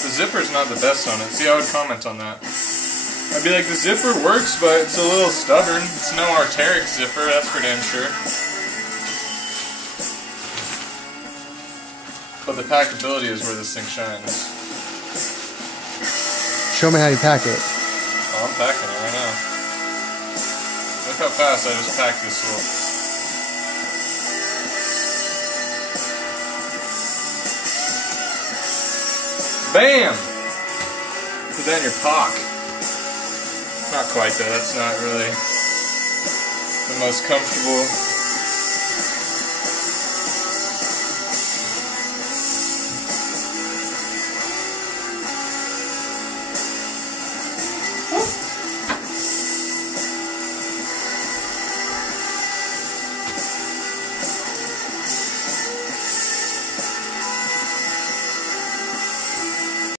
The zipper's not the best on it. See, I would comment on that. I'd be like, the zipper works, but it's a little stubborn. It's no Arc'teryx zipper, that's for damn sure. But the packability is where this thing shines. Show me how you pack it. Oh, I'm packing it right now. Look how fast I just packed this little. Bam! Put that in your pock. Not quite though, that's not really the most comfortable